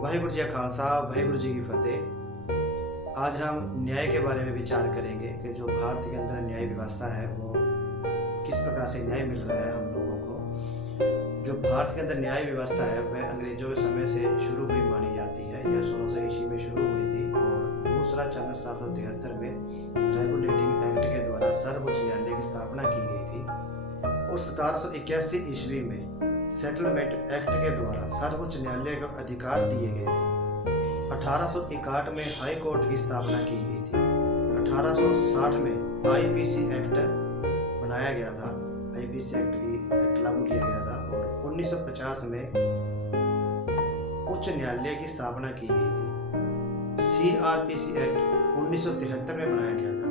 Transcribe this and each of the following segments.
वाहिगुरु जी का खालसा, वाहिगुरु जी की फतेह। आज हम न्याय के बारे में विचार करेंगे कि जो भारत के अंदर न्याय व्यवस्था है वो किस प्रकार से न्याय मिल रहा है हम लोगों को। जो भारत के अंदर न्याय व्यवस्था है वह अंग्रेजों के समय से शुरू हुई मानी जाती है। यह 1600 ईस्वी में शुरू हुई थी और दूसरा चरण 1773 में रेगुलेटिंग एक्ट के द्वारा सर्वोच्च न्यायालय की स्थापना की गई थी और 1781 ईस्वी में सेटलमेंट एक्ट के द्वारा सर्वोच्च न्यायालय को अधिकार दिए गए थे। 1861 में हाई कोर्ट की स्थापना की गई थी। 1860 में आईपीसी एक्ट बनाया गया था, आईपीसी एक्ट लागू किया गया था और 1950 में उच्च न्यायालय की स्थापना की गई थी। सीआरपीसी एक्ट 1973 में बनाया गया था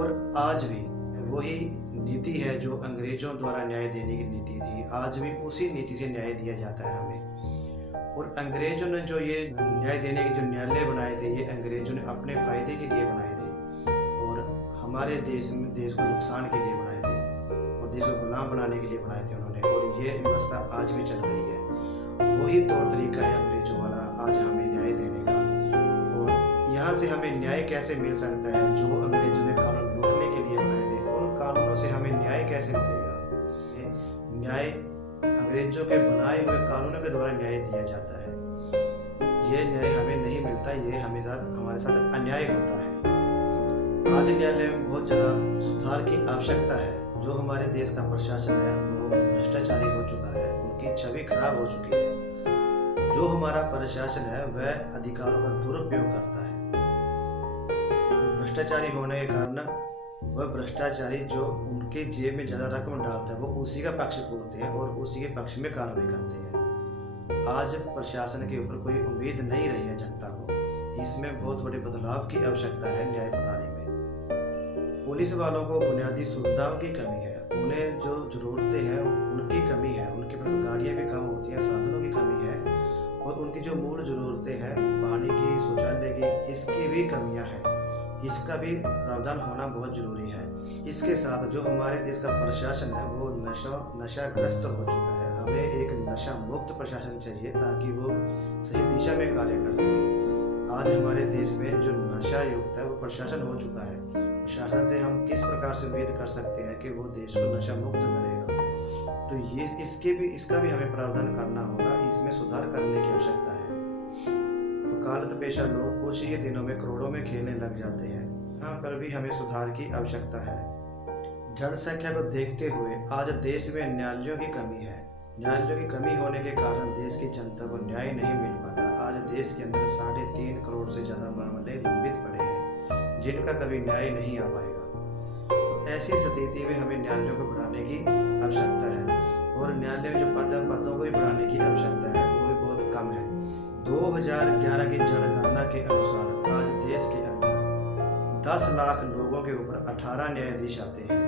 और आज भी वही नीति है जो अंग्रेजों द्वारा न्याय देने की नीति थी। आज भी उसी नीति से न्याय दिया जाता है हमें। और अंग्रेजों ने जो ये न्याय देने के जो न्यायालय बनाए थे ये अंग्रेजों ने अपने फायदे के लिए बनाए थे और हमारे देश को नुकसान के लिए बनाए थे और देश को गुलाम बनाने के लिए बनाए थे उन्होंने। और ये व्यवस्था आज भी चल रही है। वही तौर तरीका है अंग्रेजों वाला आज हमें न्याय देने का। और यहाँ से हमें न्याय कैसे मिल सकता है? जो अंग्रेजों ने कानून लूटने के लिए बनाए थे उन कानूनों से हमें न्याय कैसे मिलेगा? न्याय अंग्रेजों के बनाए हुए कानूनों के द्वारा न्याय दिया जाता है। ये न्याय हमें नहीं मिलता, ये हमारे साथ अन्याय होता है। आज न्यायालय में बहुत ज़्यादा सुधार की आवश्यकता है। जो हमारे देश का प्रशासन है वो भ्रष्टाचारी हो चुका है, उनकी छवि खराब हो चुकी है। जो हमारा प्रशासन है वह अधिकारों का दुरुपयोग करता है। भ्रष्टाचारी होने के कारण वह भ्रष्टाचारी जो उनके जेब में ज़्यादा रकम डालता है वो उसी का पक्ष पूरते हैं और उसी के पक्ष में कार्रवाई करते हैं। आज प्रशासन के ऊपर कोई उम्मीद नहीं रही है जनता को। इसमें बहुत बड़े बदलाव की आवश्यकता है न्याय प्रणाली में। पुलिस वालों को बुनियादी सुविधाओं की कमी है, उन्हें जो जरूरतें हैं उनकी कमी है। उनके पास गाड़ियाँ भी कम होती हैं, साधनों की कमी है और उनकी जो मूल जरूरतें हैं पानी की, शौचालय की, इसकी भी कमियाँ हैं। इसका भी प्रावधान होना बहुत जरूरी है। इसके साथ जो हमारे देश का प्रशासन है वो नशाग्रस्त हो चुका है। हमें एक नशा मुक्त प्रशासन चाहिए ताकि वो सही दिशा में कार्य कर सके। आज हमारे देश में जो नशा युक्त है वो प्रशासन हो चुका है। प्रशासन से हम किस प्रकार से उम्मीद कर सकते हैं कि वो देश को नशा मुक्त करेगा? तो ये इसका भी हमें प्रावधान करना होगा। इसमें सुधार करने की आवश्यकता है। वकालत पेशा लोग कुछ ही दिनों में करोड़ों में खेलने लग जाते हैं। यहाँ पर भी हमें सुधार की आवश्यकता है। जनसंख्या को देखते हुए आज देश में न्यायालयों की कमी है। न्यायालयों की कमी होने के कारण देश की जनता को न्याय नहीं मिल पाता। आज देश के अंदर 3.5 करोड़ से ज़्यादा मामले लंबित पड़े हैं जिनका कभी न्याय नहीं आ पाएगा। तो ऐसी स्थिति में हमें न्यायालयों को बढ़ाने की आवश्यकता है और न्यायालय में जो पदों को भी बढ़ाने की आवश्यकता है वो भी बहुत कम है। 2011 की जनगणना के अनुसार आज देश के अंदर 10 लाख लोगों के ऊपर 18 न्यायाधीश आते हैं।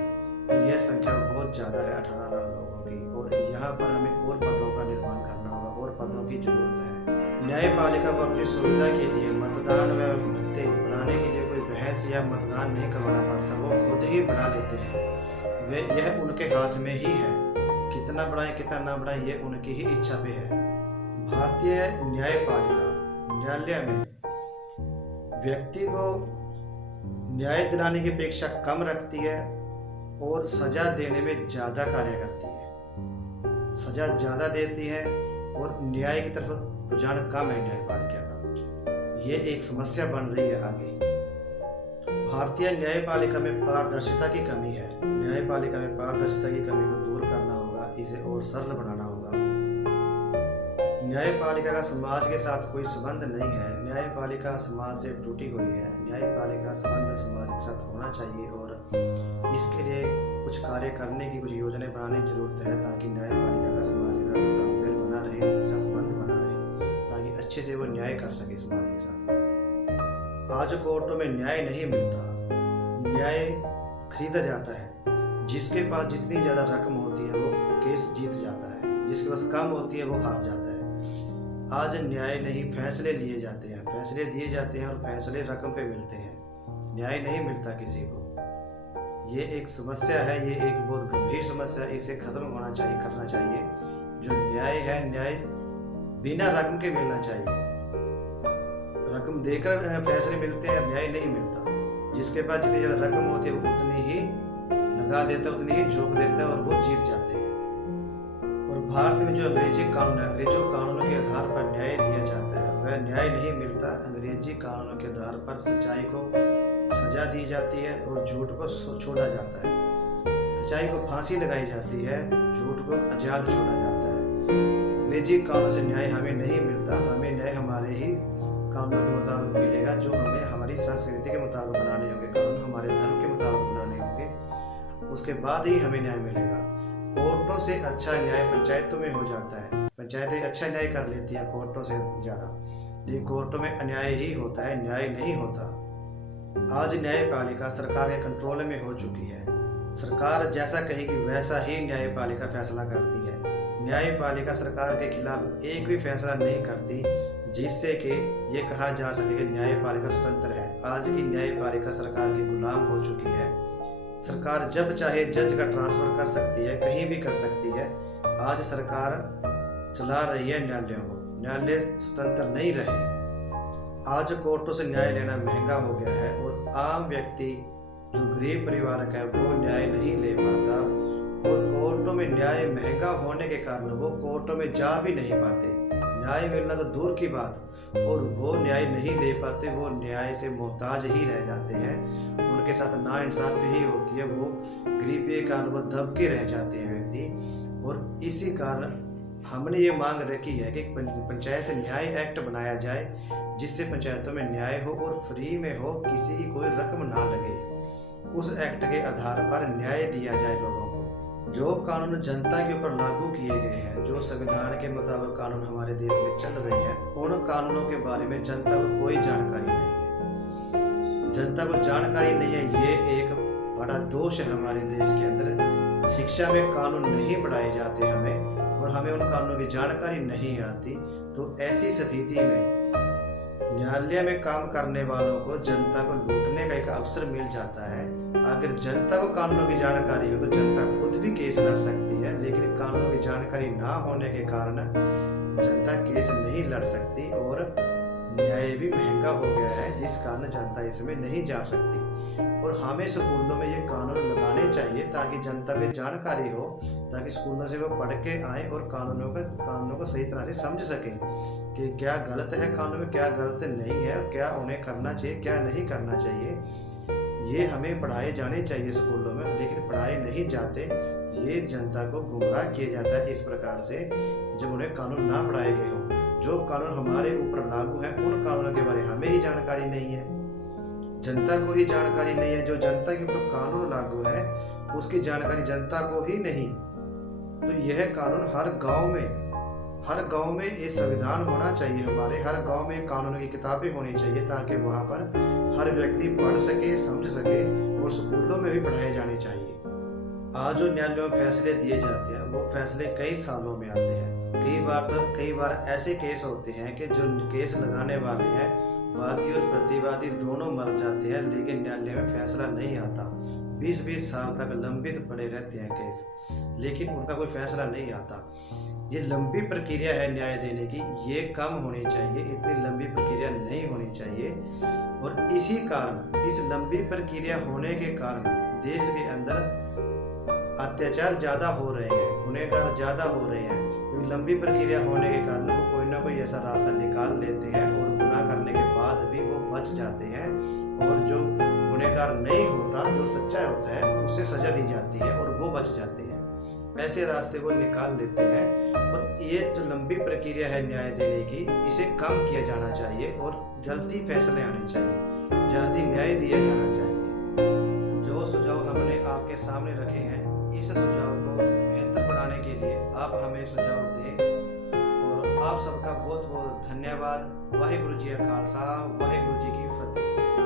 तो यह संख्या बहुत ज़्यादा है 18 लाख लोगों की। और यहाँ पर हमें और पदों का निर्माण करना होगा और पदों की जरूरत है। न्यायपालिका को अपनी सुविधा के लिए मतदान व भत्ते बढ़ाने के लिए कोई बहस या मतदान नहीं करवाना पड़ता, वो खुद ही बढ़ा लेते हैं। यह उनके हाथ में ही है। कितना बढ़ाएं कितना ना बढ़ाएं ये उनकी ही इच्छा पे है। भारतीय न्यायपालिका न्यायालय में व्यक्ति को न्याय दिलाने की अपेक्षा कम रखती है और सजा देने में ज्यादा कार्य करती है। सजा ज्यादा देती है और न्याय की तरफ रुझान कम है न्यायपालिका का। ये एक समस्या बन रही है आगे। भारतीय न्यायपालिका में पारदर्शिता की कमी है। न्यायपालिका में पारदर्शिता की कमी को दूर करना होगा, इसे और सरल बनाना होगा। न्यायपालिका का समाज के साथ कोई संबंध नहीं है। न्यायपालिका समाज से टूटी हुई है। न्यायपालिका संबंध समाज के साथ होना चाहिए और इसके लिए कुछ कार्य करने की, कुछ योजनाएं बनाने की जरूरत है ताकि न्यायपालिका का समाज के साथ तालमेल बना रहे, उनके साथ संबंध बना रहे ताकि अच्छे से वो न्याय कर सके समाज के साथ। आज कोर्टों में न्याय नहीं मिलता, न्याय खरीदा जाता है। जिसके पास जितनी ज़्यादा रकम होती है वो केस जीत जाता है, जिसके पास कम होती है वो हार जाता है। आज न्याय नहीं, फैसले लिए जाते हैं, फैसले दिए जाते हैं और फैसले रकम पे मिलते हैं। न्याय नहीं मिलता किसी को। ये एक समस्या है, ये एक बहुत गंभीर समस्या है। इसे खत्म होना चाहिए, करना चाहिए। जो न्याय है, न्याय बिना रकम के मिलना चाहिए। रकम देकर फैसले मिलते हैं, न्याय नहीं मिलता। जिसके पास जितनी ज़्यादा रकम होती है वो उतनी ही लगा देता है, उतनी ही झोंक देता है और वो जीत जाते हैं। और भारत में जो अंग्रेजी कानून है, अंग्रेजों कानूनों के आधार पर न्याय दिया जाता है, वह न्याय नहीं मिलता। अंग्रेजी कानूनों के आधार पर सच्चाई को सजा दी जाती है और झूठ को छोड़ा जाता है। सच्चाई को फांसी लगाई जाती है, झूठ को आज़ाद छोड़ा जाता है। अंग्रेजी कानून से न्याय हमें नहीं मिलता। हमें न्याय हमारे ही कानूनों के मुताबिक मिलेगा, जो हमें हमारी संस्कृति के मुताबिक बनाने होंगे, कानून हमारे धर्म के मुताबिक बनाने होंगे, उसके बाद ही हमें न्याय मिलेगा। कोर्टों से अच्छा न्याय पंचायतों में हो जाता है। पंचायतें अच्छा न्याय कर लेती हैं कोर्टों से ज़्यादा, लेकिन कोर्टों में अन्याय ही होता है, न्याय नहीं होता। आज न्यायपालिका सरकार के कंट्रोल में हो चुकी है। सरकार जैसा कहेगी वैसा ही न्यायपालिका फैसला करती है। न्यायपालिका सरकार के खिलाफ एक भी फैसला नहीं करती, जिससे कि ये कहा जा सके कि न्यायपालिका स्वतंत्र है। आज की न्यायपालिका सरकार की गुलाम हो चुकी है। सरकार जब चाहे जज का ट्रांसफर कर सकती है, कहीं भी कर सकती है। आज सरकार चला रही है न्यायालयों को, न्यायालय स्वतंत्र नहीं रहे। आज कोर्टों से न्याय लेना महंगा हो गया है और आम व्यक्ति जो गरीब परिवार का है वो न्याय नहीं ले पाता। और कोर्टों में न्याय महंगा होने के कारण वो कोर्टों में जा भी नहीं पाते। न्याय मिलना तो दूर की बात, और वो न्याय नहीं ले पाते, वो न्याय से मोहताज ही रह जाते हैं। उनके साथ नाइंसाफी ही होती है, वो गरीबी के कारण वो दबके रह जाते हैं व्यक्ति। और इसी कारण हमने ये मांग रखी है कि पंचायत न्याय एक्ट बनाया जाए, जिससे पंचायतों में न्याय हो और फ्री में हो, किसी की कोई रकम ना लगे। उस एक्ट के आधार पर न्याय दिया जाए लोगों को। जो कानून जनता के ऊपर लागू किए गए हैं, जो संविधान के मुताबिक कानून हमारे देश में चल रहे हैं, उन कानूनों के बारे में जनता को कोई जानकारी नहीं है। जनता को जानकारी नहीं है, ये एक बड़ा दोष है हमारे देश के अंदर। शिक्षा में कानून नहीं पढ़ाए जाते हमें, और हमें उन कानूनों की जानकारी नहीं आती। तो ऐसी स्थिति में न्यायालय में काम करने वालों को जनता को लूटने का एक अवसर मिल जाता है। अगर जनता को कानूनों की जानकारी हो तो जनता खुद भी केस लड़ सकती है, लेकिन कानूनों की जानकारी ना होने के कारण जनता केस नहीं लड़ सकती और न्याय भी महंगा हो गया है, जिस कारण जनता इसमें नहीं जा सकती। और हमें स्कूलों में ये कानून लगाने चाहिए ताकि जनता को जानकारी हो, ताकि स्कूलों से वो पढ़ के आए और कानूनों को सही तरह से समझ सके कि क्या गलत है कानून में, क्या गलत नहीं है, और क्या उन्हें करना चाहिए, क्या नहीं करना चाहिए। ये हमें पढ़ाए जाने चाहिए स्कूलों में, लेकिन पढ़ाए नहीं जाते। ये जनता को गुमराह किया जाता है इस प्रकार से, जब उन्हें कानून ना पढ़ाए गए हो। जो कानून हमारे ऊपर लागू है, उन कानूनों के बारे में हमें ही जानकारी नहीं है, जनता को ही जानकारी नहीं है। जो जनता के ऊपर कानून लागू है, उसकी जानकारी जनता को ही नहीं। तो यह कानून हर गांव में ये संविधान होना चाहिए। हमारे हर गांव में कानून की किताबें होनी चाहिए, ताकि वहां पर हर व्यक्ति पढ़ सके, समझ सके, और स्कूलों में भी पढ़ाए जाने चाहिए। आज जो न्यायालयों में फैसले दिए जाते हैं, वो फैसले कई सालों में आते हैं। कई बार ऐसे केस होते हैं कि जो केस लगाने वाले हैं, वादी और प्रतिवादी दोनों मर जाते हैं, लेकिन न्यायालय में फैसला नहीं आता। 20-20 साल तक लंबित पड़े रहते हैं केस, लेकिन उनका कोई फैसला नहीं आता। ये लंबी प्रक्रिया है न्याय देने की, ये कम होनी चाहिए, इतनी लंबी प्रक्रिया नहीं होनी चाहिए। और इसी कारण, इस लंबी प्रक्रिया होने के कारण देश के अंदर अत्याचार ज़्यादा हो रहे हैं, गुनहगार ज़्यादा हो रहे हैं। क्योंकि लंबी प्रक्रिया होने के कारण वो कोई ना कोई ऐसा रास्ता निकाल लेते हैं, और गुनाह करने के बाद भी वो बच जाते हैं। और जो गुनहगार नहीं होता, जो सच्चा होता है, उसे सजा दी जाती है और वो बच जाते हैं। ऐसे रास्ते वो निकाल लेते हैं। और ये जो लंबी प्रक्रिया है न्याय देने की, इसे कम किया जाना चाहिए और जल्दी फैसले आने चाहिए, जल्दी न्याय दिया जाना चाहिए। जो सुझाव हमने आपके सामने रखे हैं, इस सुझाव को बेहतर बनाने के लिए आप हमें सुझाव दें। और आप सबका बहुत बहुत धन्यवाद। वाहिगुरु जी का खालसा, वाहिगुरु जी की फतेह।